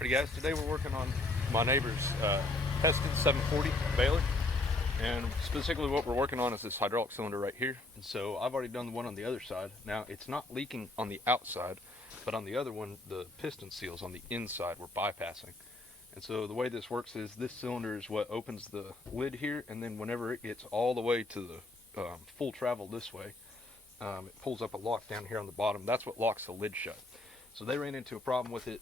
Alrighty guys, today we're working on my neighbor's Heston 740 baler, and specifically what we're working on is this hydraulic cylinder right here. And so I've already done the one on the other side. Now it's not leaking on the outside, but on the other one the piston seals on the inside we're bypassing. And so the way this works is this cylinder is what opens the lid here, and then whenever it gets all the way to the full travel this way, it pulls up a lock down here on the bottom. That's what locks the lid shut. So they ran into a problem with it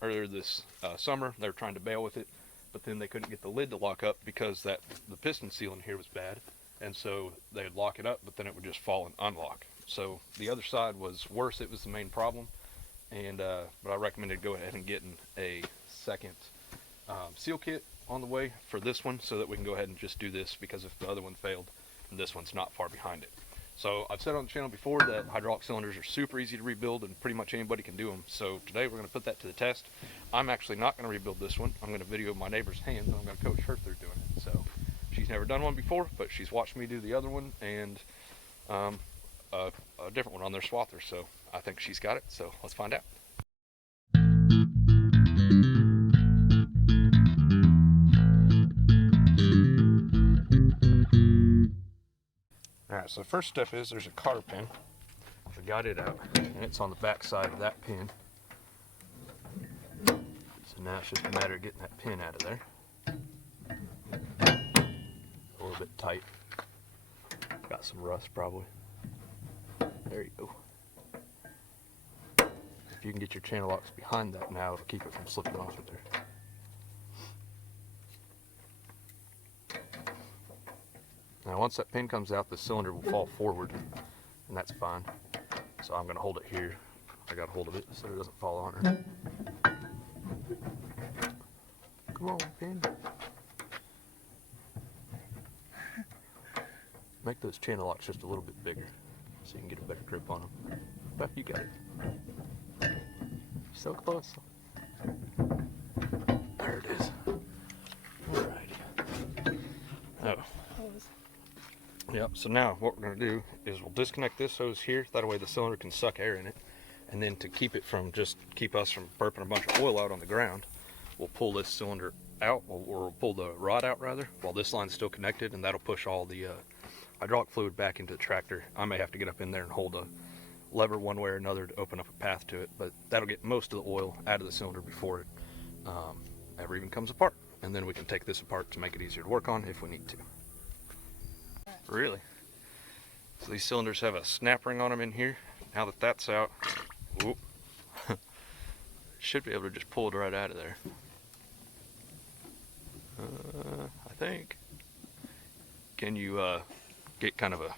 earlier this summer. They were trying to bail with it, but then they couldn't get the lid to lock up because the piston seal in here was bad. And so they'd lock it up, but then it would just fall and unlock. So the other side was worse. It was the main problem. And but I recommended go ahead and getting a second seal kit on the way for this one, so that we can go ahead and just do this, because if the other one failed, this one's not far behind it. So I've said on the channel before that hydraulic cylinders are super easy to rebuild and pretty much anybody can do them. So today we're going to put that to the test. I'm actually not going to rebuild this one. I'm going to video my neighbor's hands, and I'm going to coach her through doing it. So she's never done one before, but she's watched me do the other one and a different one on their swather. So I think she's got it. So let's find out. Alright, so the first step is there's a cotter pin. We got it out, and it's on the back side of that pin. So now it's just a matter of getting that pin out of there. A little bit tight. Got some rust probably. There you go. If you can get your channel locks behind that now, it'll keep it from slipping off of there. Now once that pin comes out, the cylinder will fall forward, and that's fine. So I'm going to hold it here. I got a hold of it so it doesn't fall on her. Come on, pin. Make those channel locks just a little bit bigger so you can get a better grip on them. But you got it. So close. There it is. Alrighty. Oh. Yep, so now what we're going to do is we'll disconnect this hose here, that way the cylinder can suck air in it, and then to keep us from burping a bunch of oil out on the ground, we'll pull this cylinder out, or we'll pull the rod out rather, while this line's still connected, and that'll push all the hydraulic fluid back into the tractor. I may have to get up in there and hold a lever one way or another to open up a path to it, but that'll get most of the oil out of the cylinder before it ever even comes apart, and then we can take this apart to make it easier to work on if we need to. Really? So these cylinders have a snap ring on them in here. Now that that's out, whoop, should be able to just pull it right out of there. I think. Can you get kind of a,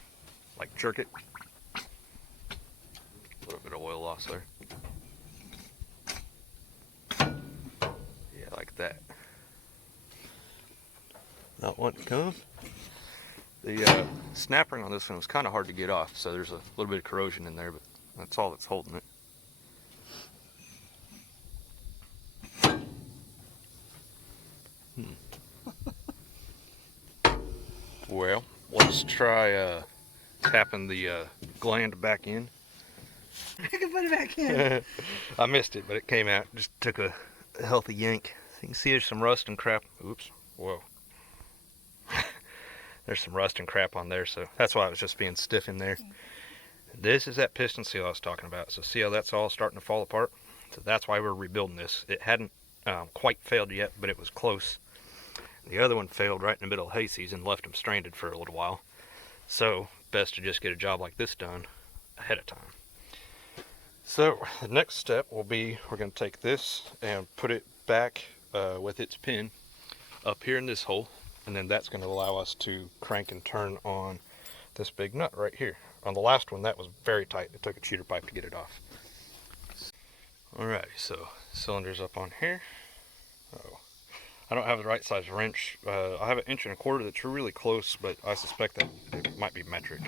like, jerk it? A little bit of oil loss there. Yeah, like that. Not wanting to come. The snap ring on this one was kind of hard to get off, so there's a little bit of corrosion in there, but that's all that's holding it. Well, let's try tapping the gland back in. I can put it back in. I missed it, but it came out. Just took a healthy yank. So you can see there's some rust and crap. Oops. Whoa. There's some rust and crap on there, so that's why it was just being stiff in there. This is that piston seal I was talking about. So see how that's all starting to fall apart? So that's why we're rebuilding this. It hadn't quite failed yet, but it was close. The other one failed right in the middle of hay season, left them stranded for a little while. So best to just get a job like this done ahead of time. So the next step will be, we're going to take this and put it back with its pin up here in this hole. And then that's going to allow us to crank and turn on this big nut right here. On the last one, that was very tight. It took a cheater pipe to get it off. Alrighty, so cylinder's up on here. Oh, I don't have the right size wrench. I have 1 1/4 that's really close, but I suspect that it might be metric.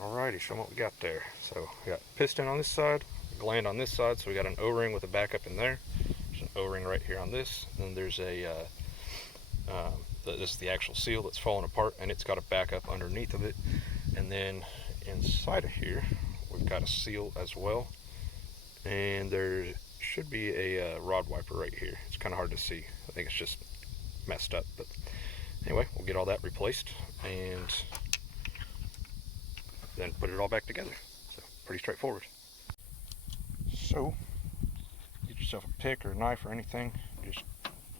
Alrighty, show them what we got there. So we got piston on this side, gland on this side, so we got an O-ring with a backup in there. There's an O-ring right here on this, and then there's a this is the actual seal that's falling apart, and it's got a backup underneath of it. And then inside of here we've got a seal as well, and there should be a rod wiper right here. It's kind of hard to see. I think it's just messed up, but anyway, we'll get all that replaced and then put it all back together. So pretty straightforward. So get yourself a pick or a knife or anything, just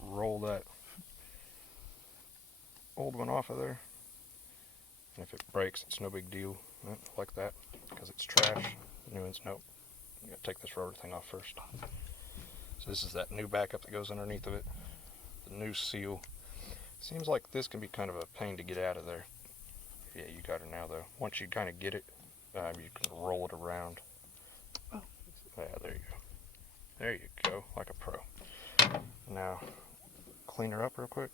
roll that old one off of there, and if it breaks, it's no big deal, like that, because it's trash. The new one's nope. You gotta take this rubber thing off first. So this is that new backup that goes underneath of it, the new seal. Seems like this can be kind of a pain to get out of there. Yeah, you got her now though. Once you kind of get it, you can roll it around. Oh. Yeah, there you go. There you go, like a pro. Now, clean her up real quick.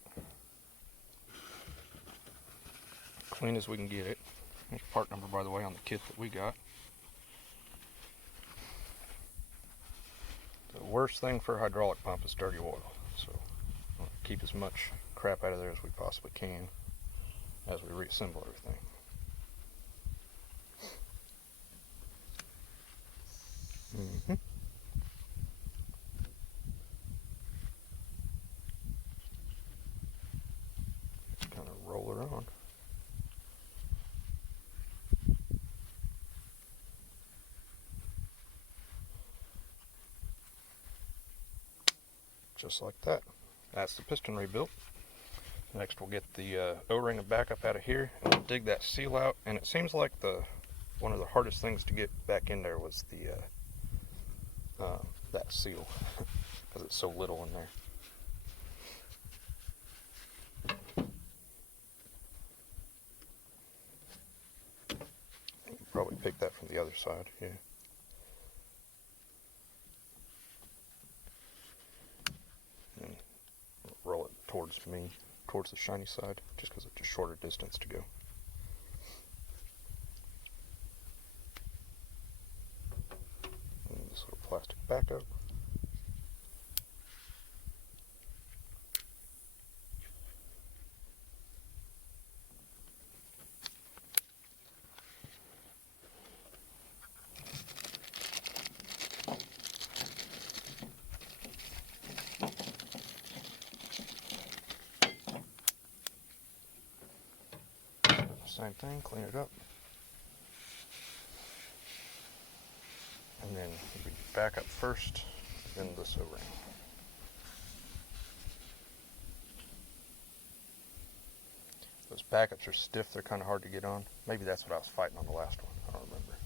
Clean as we can get it. There's part number, by the way, on the kit that we got. The worst thing for a hydraulic pump is dirty oil, so we'll keep as much crap out of there as we possibly can as we reassemble everything. Kind of roll her on. Just like that. That's the piston rebuilt. Next we'll get the O-ring and backup out of here, and we'll dig that seal out. And it seems like one of the hardest things to get back in there was the that seal, because it's so little in there. You can probably pick that from the other side, yeah. And roll it towards me, towards the shiny side, just because it's a shorter distance to go. And this little plastic backup. Same thing, clean it up. And then we back up first, then this O-ring. Those backups are stiff, they're kind of hard to get on. Maybe that's what I was fighting on the last one, I don't remember.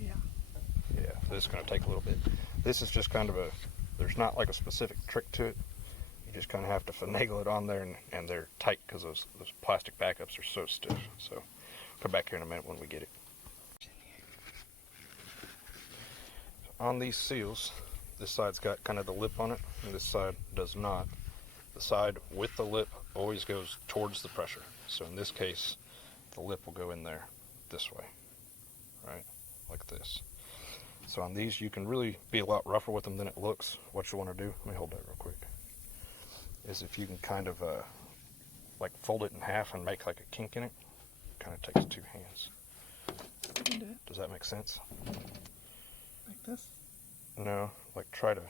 Yeah, this is going to take a little bit. This is just kind of there's not like a specific trick to it. You just kind of have to finagle it on there, and they're tight because those plastic backups are so stiff. So come back here in a minute when we get it. On these seals, this side's got kind of the lip on it, and this side does not. The side with the lip always goes towards the pressure. So in this case, the lip will go in there this way, right? Like this. So on these, you can really be a lot rougher with them than it looks. What you want to do, let me hold that real quick, is if you can kind of like fold it in half and make like a kink in it. Kind of takes two hands. I can do it. Does that make sense? Like this? No, like try to,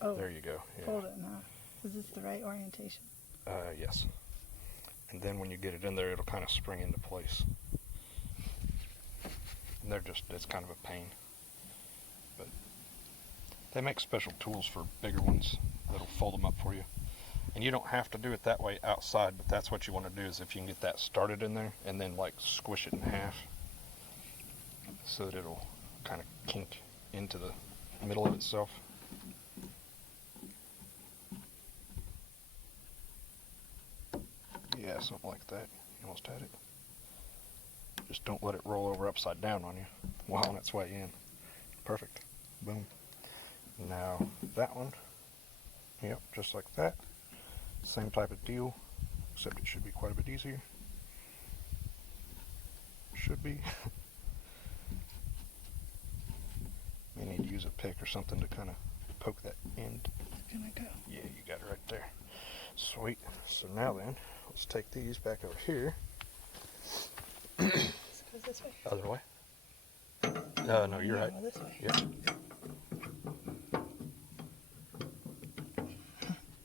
Oh, there you go. Yeah. fold it in half. Is this the right orientation? Yes. And then when you get it in there, it'll kind of spring into place. And it's kind of a pain. But they make special tools for bigger ones that'll fold them up for you. And you don't have to do it that way outside, but that's what you want to do, is if you can get that started in there and then like squish it in half so that it'll kind of kink into the middle of itself. Yeah, something like that. You almost had it. Just don't let it roll over upside down on you while on its way in. Perfect. Boom. Now that one, yep, just like that. Same type of deal, except it should be quite a bit easier. Should be. You need to use a pick or something to kind of poke that end. Can I go? Yeah, you got it right there. Sweet. So now then, let's take these back over here. Let's go this way. Other way? No, you're right. This way. Yep.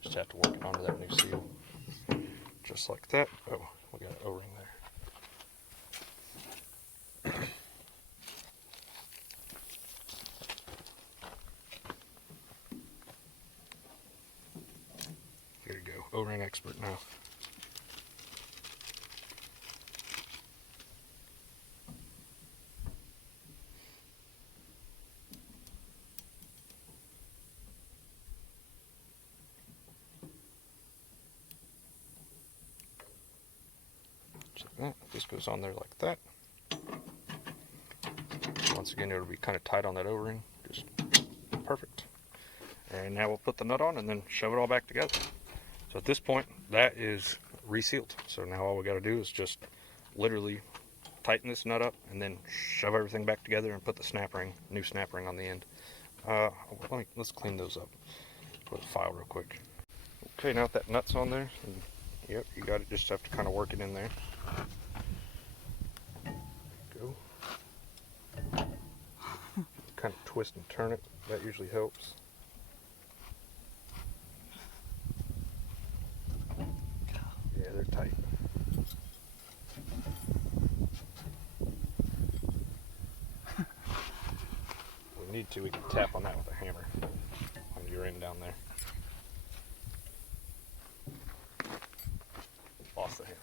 just have to work it onto that new seal. Just like that. Oh, we got an O-ring there. Here you go, O-ring expert now. Just like that. This goes on there like that. Once again, it'll be kind of tight on that O-ring. Just perfect. And now we'll put the nut on and then shove it all back together. So at this point, that is resealed. So now all we got to do is just literally tighten this nut up and then shove everything back together and put the snap ring, new snap ring on the end. Let's clean those up with a file real quick. Okay, now that nut's on there, yep, you got it. Just have to kind of work it in there. Go. Kind of twist and turn it. That usually helps. Yeah, they're tight. We need to, we can tap on that with a hammer on your end down there. Lost the hammer.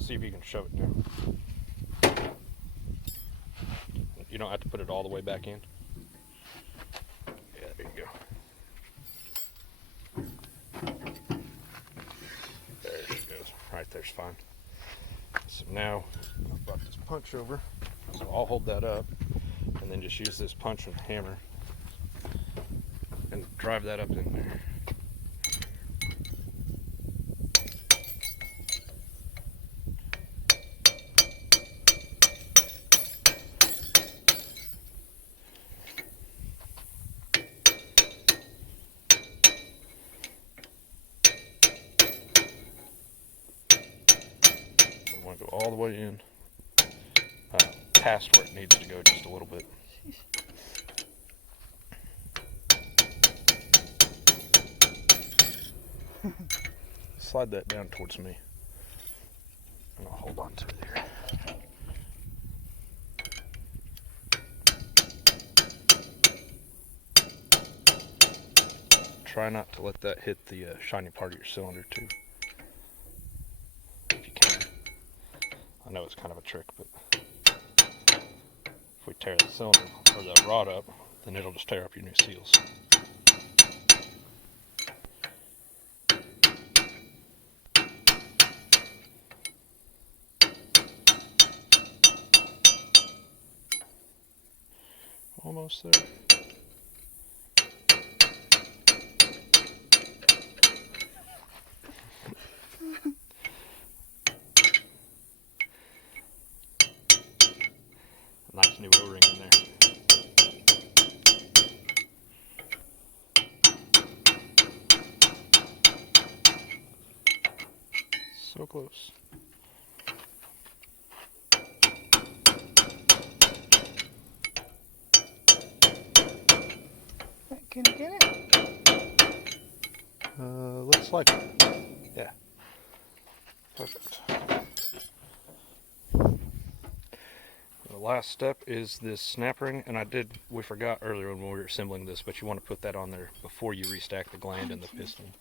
See if you can shove it down. You don't have to put it all the way back in. Yeah, there you go. There she goes. Right there's fine. So now I brought this punch over. So I'll hold that up and then just use this punch and hammer and drive that up in there. Go all the way in, past where it needs to go just a little bit. Slide that down towards me, and I'll hold on to it here. Try not to let that hit the shiny part of your cylinder too. I know it's kind of a trick, but if we tear the cylinder or the rod up, then it'll just tear up your new seals. Almost there. Nice new O-ring in there. So close. Can you get it? Looks like it. Yeah. Perfect. The last step is this snap ring, and we forgot earlier when we were assembling this, but you want to put that on there before you restack the gland and the piston.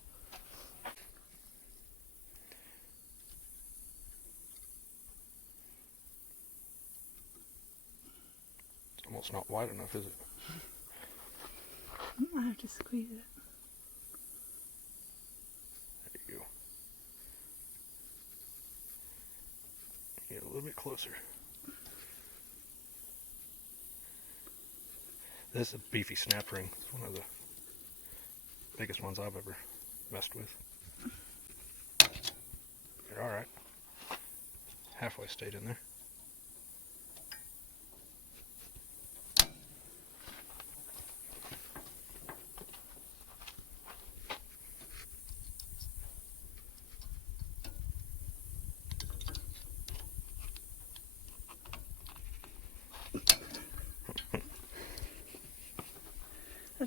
It's almost not wide enough, is it? I have to squeeze it. There you go. Get a little bit closer. This is a beefy snap ring. It's one of the biggest ones I've ever messed with. You're alright. Halfway stayed in there.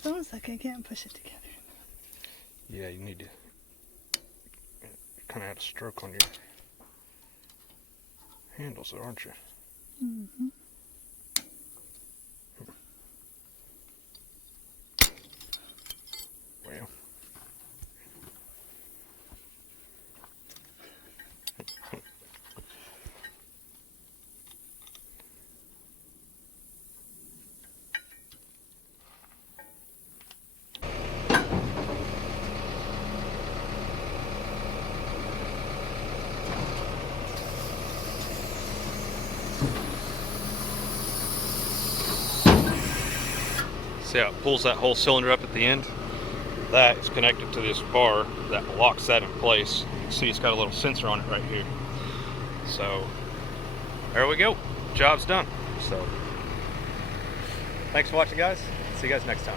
it's almost like I can't push it together. Yeah, you need to kind of had a stroke on your handles, though, aren't you? Mm-hmm. Well. See how it pulls that whole cylinder up at the end? That is connected to this bar that locks that in place. You can see it's got a little sensor on it right here. So there we go. Job's done. So thanks for watching, guys. See you guys next time.